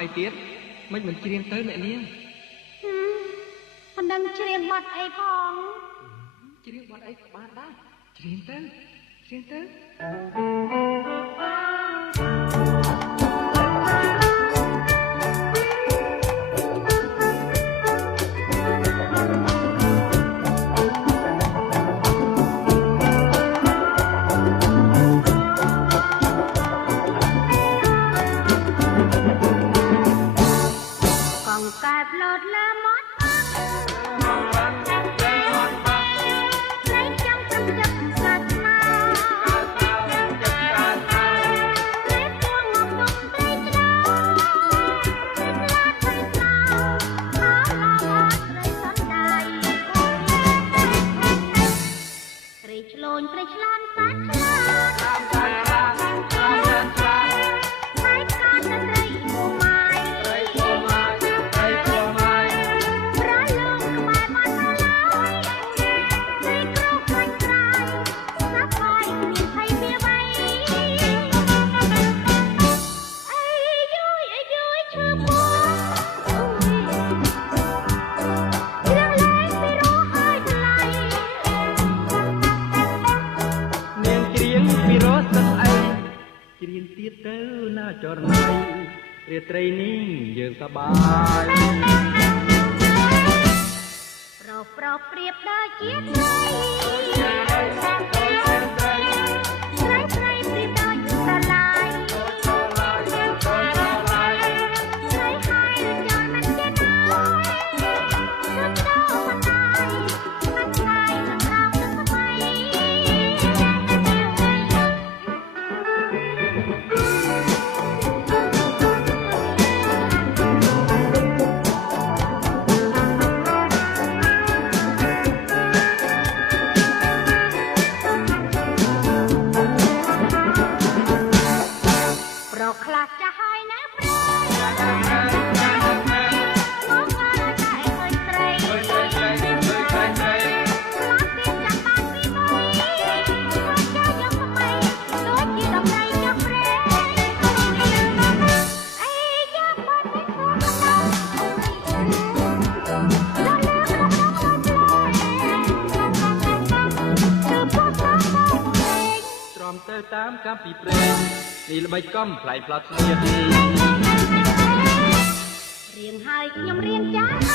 អីទៀតមិនច្រៀងទៅអ្នកនាងមិនដឹងច្រៀងបទអីផងច្រៀងបទអីក៏បានដែរច្រៀងទៅCài lột lá mót lấy trong tâm chất sạch mau lấy buông ngọc đục tay trao lát tay sao áo la mót rơi sân đài rì lôn phátច្រៀងទៀតទៅណាចរណៃរាត្រីនេះយើងសប្បាយប្រប្រៀបដូចជាត្រីប្រៀបដូចស្រឡាយត្រីហើយចង់មិនចេះដល់ទឹកដោបណ្ដាយមិនឆ្ងាយមិនក្រោមទឹកស្បៃខ្លះចាស់ហើយណាព្រៃមកហើយតែឃើញត្រីខ្លាពីចាំបានពីមួយចាយកមកដូចជាដំណៃចាប់ព្រៃអីយ៉ាបាត់មិនគួរទ្រាំទៅតាមកម្មពីព្រេងនេះល្បិចកំផ្លែផ្លាត់ស្នៀតរៀងហើយខ្ញុំរៀនចា